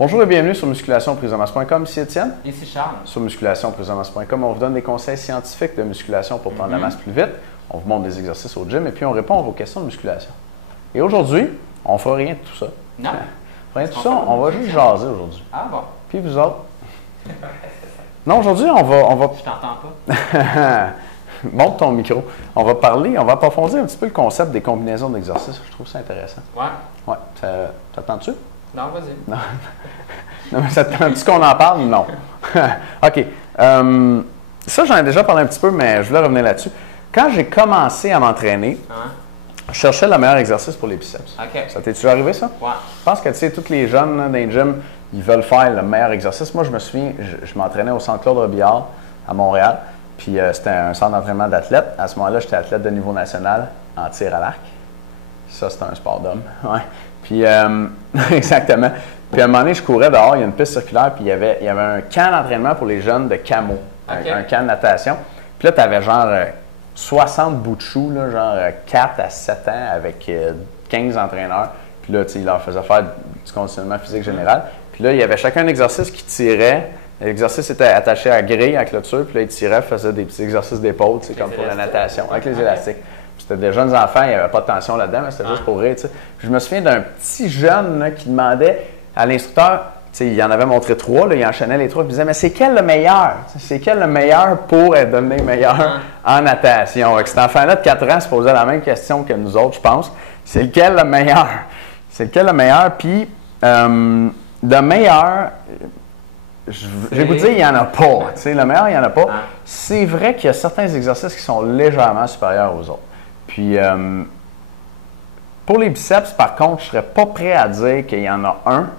Bonjour et bienvenue sur musculationprisemasse.com. Ici Étienne. Ici Charles. Sur musculationprisemasse.com, on vous donne des conseils scientifiques de musculation pour prendre la masse plus vite. On vous montre des exercices au gym et puis on répond à vos questions de musculation. Et aujourd'hui, on ne fera rien de tout ça. Non. Rien de tout ça, on va juste jaser aujourd'hui. Ah bon? Puis vous autres? Non, aujourd'hui, on va... Je t'entends pas. Monte ton micro. On va parler, on va approfondir un petit peu le concept des combinaisons d'exercices. Je trouve ça intéressant. Ouais. Ouais. Ça tente-tu? Non, vas-y. Non. Non, mais ça te tente-tu qu'on en parle? Non. OK. Ça, j'en ai déjà parlé un petit peu, mais je voulais revenir là-dessus. Quand j'ai commencé à m'entraîner, je cherchais le meilleur exercice pour les biceps. OK. Ça t'est déjà arrivé, ça? Ouais. Je pense que, tu sais, tous les jeunes là, dans les gyms, ils veulent faire le meilleur exercice. Moi, je me souviens, je m'entraînais au Centre Claude Robillard à Montréal. Puis c'était un centre d'entraînement d'athlètes. À ce moment-là, j'étais athlète de niveau national en tir à l'arc. Ça, c'est un sport d'homme. Ouais. Puis, exactement. Puis à un moment donné, je courais dehors, il y a une piste circulaire, puis il y avait un camp d'entraînement pour les jeunes de camo, un camp de natation. Puis là, tu avais genre 60 bouts de choux, là, genre 4 à 7 ans avec 15 entraîneurs. Puis là, tu sais, ils leur faisaient faire du conditionnement physique général. Puis là, il y avait chacun un exercice qui tirait. L'exercice était attaché à grille, à clôture, puis là, ils tiraient, faisaient des petits exercices d'épaule, tu sais, comme pour la natation, avec les élastiques. C'était des jeunes enfants, il n'y avait pas de tension là-dedans, mais c'était juste pour rire, tu sais. Je me souviens d'un petit jeune là, qui demandait à l'instructeur, tu sais, il en avait montré 3, là, il enchaînait les 3, puis il disait, mais c'est quel le meilleur? C'est quel le meilleur pour être devenir meilleur en natation? Avec cet enfant-là de 4 ans se posait la même question que nous autres, je pense. C'est lequel le meilleur? C'est lequel le meilleur? Puis, le meilleur... J'ai goût de dire, il n'y en a pas. Tu sais, le meilleur, il n'y en a pas. C'est vrai qu'il y a certains exercices qui sont légèrement supérieurs aux autres. Puis, pour les biceps, par contre, je ne serais pas prêt à dire qu'il y en a un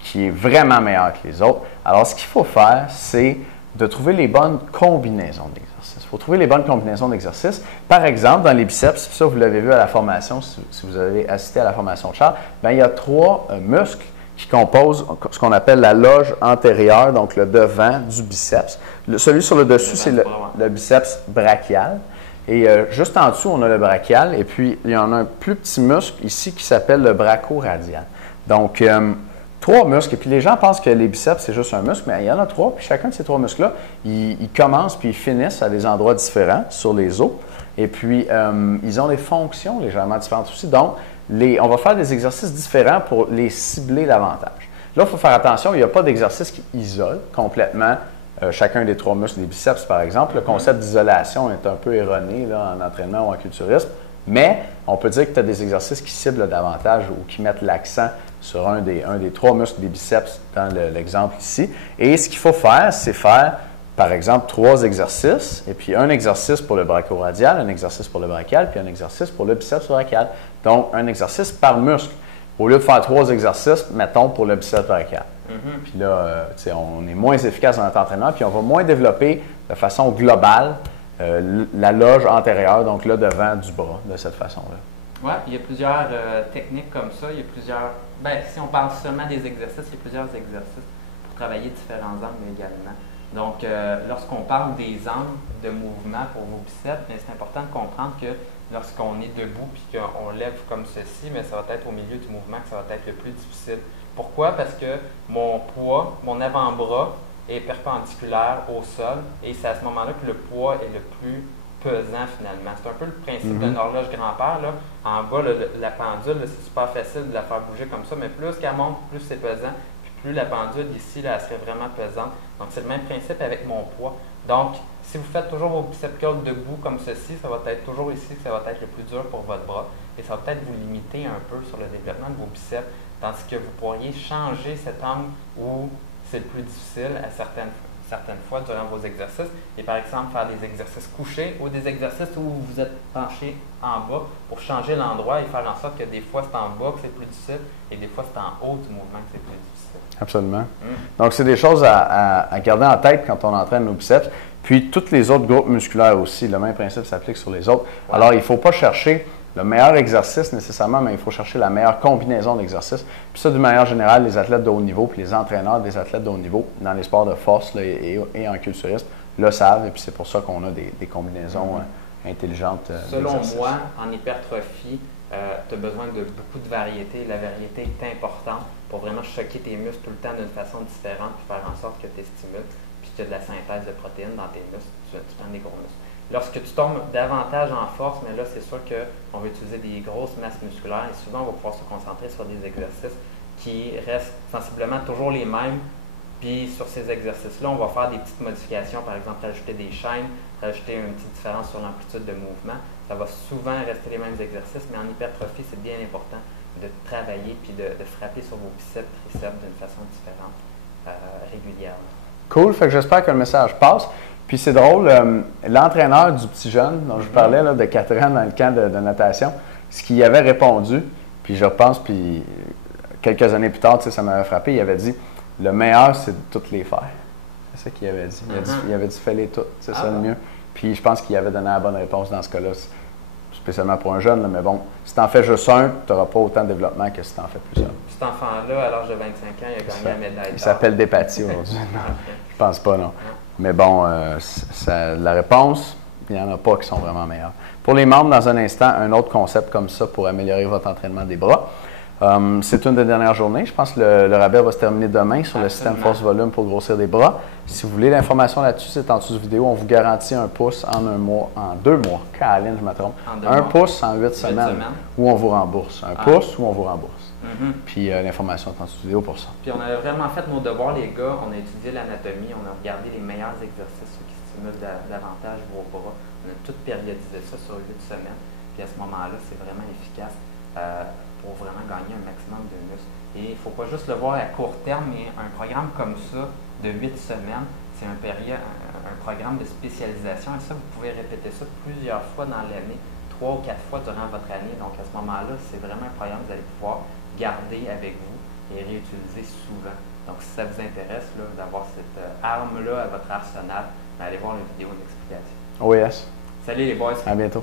qui est vraiment meilleur que les autres. Alors, ce qu'il faut faire, c'est de trouver les bonnes combinaisons d'exercices. Il faut trouver les bonnes combinaisons d'exercices. Par exemple, dans les biceps, ça, vous l'avez vu à la formation, si vous avez assisté à la formation de Charles, bien, il y a 3 muscles qui composent ce qu'on appelle la loge antérieure, donc le devant du biceps. Celui sur le dessus, c'est le biceps brachial. Et juste en dessous, on a le brachial. Et puis, il y en a un plus petit muscle ici qui s'appelle le brachioradial. Donc, 3 muscles. Et puis, les gens pensent que les biceps, c'est juste un muscle, mais il y en a 3. Puis, chacun de ces 3 muscles-là, ils commencent puis ils finissent à des endroits différents sur les os. Et puis, ils ont des fonctions légèrement différentes aussi. Donc, on va faire des exercices différents pour les cibler davantage. Là, il faut faire attention, il n'y a pas d'exercice qui isole complètement chacun des 3 muscles des biceps, par exemple. Le concept d'isolation est un peu erroné là, en entraînement ou en culturisme, mais on peut dire que tu as des exercices qui ciblent davantage ou qui mettent l'accent sur un des 3 muscles des biceps dans l'exemple ici. Et ce qu'il faut faire, c'est faire, par exemple, 3 exercices, et puis un exercice pour le brachioradial, un exercice pour le brachial, puis un exercice pour le biceps brachial. Donc, un exercice par muscle. Au lieu de faire 3 exercices, mettons, pour le biceps brachial. Puis là, on est moins efficace dans notre entraînement, puis on va moins développer de façon globale la loge antérieure, donc là, devant du bras, de cette façon-là. Oui, il y a plusieurs techniques comme ça. Il y a plusieurs... Bien, si on parle seulement des exercices, il y a plusieurs exercices pour travailler différents angles également. Donc, lorsqu'on parle des angles de mouvement pour vos biceps, c'est important de comprendre que lorsqu'on est debout et qu'on lève comme ceci, mais ça va être au milieu du mouvement que ça va être le plus difficile. Pourquoi? Parce que mon poids, mon avant-bras est perpendiculaire au sol et c'est à ce moment-là que le poids est le plus pesant finalement. C'est un peu le principe d'une horloge grand-père. En bas, la pendule, c'est super facile de la faire bouger comme ça, mais plus qu'elle monte, plus c'est pesant. Plus la pendule ici, là, elle serait vraiment pesante. Donc, c'est le même principe avec mon poids. Donc, si vous faites toujours vos biceps curls debout comme ceci, ça va être toujours ici que ça va être le plus dur pour votre bras. Et ça va peut-être vous limiter un peu sur le développement de vos biceps, tandis que vous pourriez changer cet angle où c'est le plus difficile à certaines fois durant vos exercices. Et par exemple, faire des exercices couchés ou des exercices où vous êtes penché en bas pour changer l'endroit et faire en sorte que des fois c'est en bas que c'est plus difficile et des fois c'est en haut du mouvement que c'est plus difficile. Absolument. Donc, c'est des choses à garder en tête quand on entraîne nos biceps. Puis, tous les autres groupes musculaires aussi, le même principe s'applique sur les autres. Ouais. Alors, il ne faut pas chercher le meilleur exercice nécessairement, mais il faut chercher la meilleure combinaison d'exercices. Puis ça, d'une manière générale, les athlètes de haut niveau, puis les entraîneurs des athlètes de haut niveau dans les sports de force là, et en culturisme le savent. Et puis, c'est pour ça qu'on a des combinaisons intelligentes. Selon moi, en hypertrophie, tu as besoin de beaucoup de variété. La variété est importante pour vraiment choquer tes muscles tout le temps d'une façon différente, puis faire en sorte que tu stimules, puis que tu as de la synthèse de protéines dans tes muscles, tu prends des gros muscles. Lorsque tu tombes davantage en force, mais là, c'est sûr qu'on va utiliser des grosses masses musculaires et souvent, on va pouvoir se concentrer sur des exercices qui restent sensiblement toujours les mêmes. Puis sur ces exercices-là, on va faire des petites modifications, par exemple, rajouter des chaînes, rajouter une petite différence sur l'amplitude de mouvement. Ça va souvent rester les mêmes exercices, mais en hypertrophie, c'est bien important de travailler puis de frapper sur vos biceps, triceps d'une façon différente, régulièrement. Cool, fait que j'espère que le message passe. Puis c'est drôle, l'entraîneur du petit jeune dont je vous parlais là, de 4 ans dans le camp de natation, ce qu'il avait répondu, puis je repense, puis quelques années plus tard, ça m'avait frappé, il avait dit « Le meilleur, c'est de toutes les faire ». C'est ça qu'il avait dit. Il avait dit « Fais-les toutes, c'est ça le mieux ». Puis je pense qu'il avait donné la bonne réponse dans ce cas-là, spécialement pour un jeune, là, mais bon, si tu en fais juste un, tu n'auras pas autant de développement que si tu en fais plusieurs. Cet enfant-là, à l'âge de 25 ans, il a gagné la médaille d'or. Il s'appelle Despatie aujourd'hui. Je pense pas, non. Mais bon, la réponse, il n'y en a pas qui sont vraiment meilleurs. Pour les membres, dans un instant, un autre concept comme ça pour améliorer votre entraînement des bras. C'est une des dernières journées. Je pense que le rabais va se terminer demain sur le système force-volume pour grossir des bras. Si vous voulez l'information là-dessus, c'est en dessous de vidéo. On vous garantit un pouce en 2 mois. Caroline, je me trompe. Un pouce en 8 semaines. Ou on vous rembourse. Un pouce ou on vous rembourse. Puis l'information est en dessous de vidéo pour ça. Puis on a vraiment fait nos devoirs, les gars. On a étudié l'anatomie, on a regardé les meilleurs exercices, ceux qui stimulent davantage vos bras. On a tout périodisé ça sur 8 semaines. Puis à ce moment-là, c'est vraiment efficace pour vraiment gagner un maximum de muscles. Et il ne faut pas juste le voir à court terme, mais un programme comme ça, de 8 semaines, c'est un programme de spécialisation. Et ça, vous pouvez répéter ça plusieurs fois dans l'année, 3 ou 4 fois durant votre année. Donc à ce moment-là, c'est vraiment un programme que vous allez pouvoir garder avec vous et réutiliser souvent. Donc si ça vous intéresse d'avoir cette arme-là à votre arsenal, allez voir la vidéo d'explication. Oh yes. Salut les boys. À bientôt.